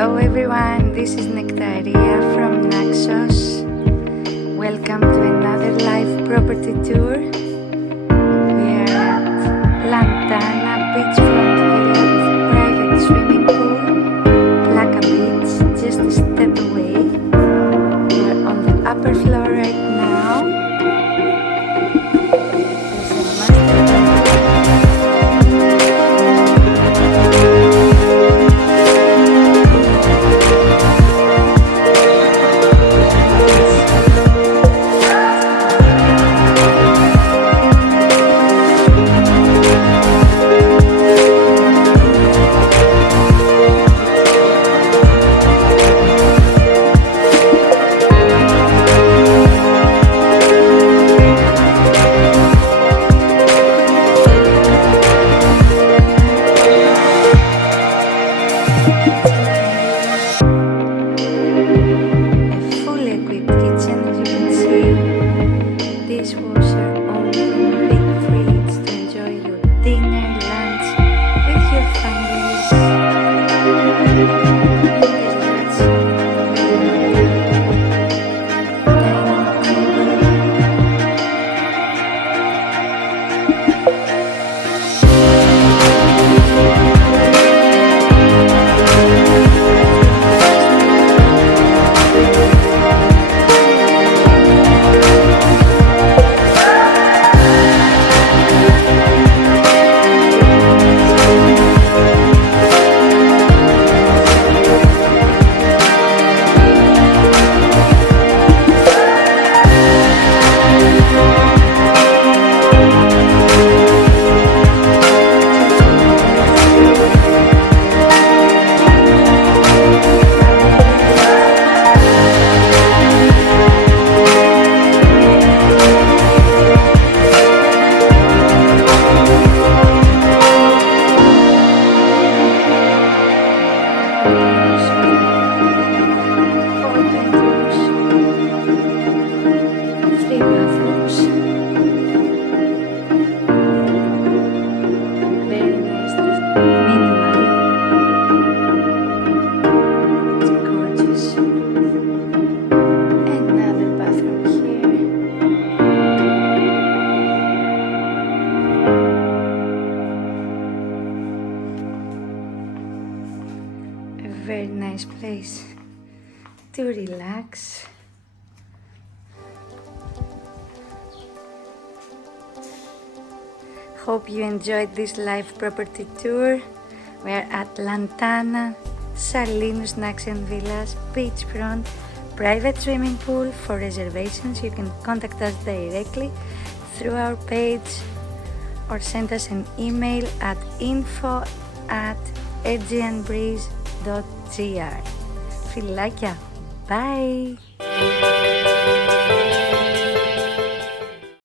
Hello everyone, this is Nectaria from Naxos. Welcome to another live property tour. We are at Lantana Beachfront Villa with private swimming pool, Plaka Beach, just a step away. We are on the upper floor right now. Very nice place to relax. Hope you enjoyed this live property tour. We are at Lantana Naxos Villas Beachfront private swimming pool. For reservations you can contact us directly through our page or send us an email at info@AEGEANbreeze.gr. Φιλάκια! Bye!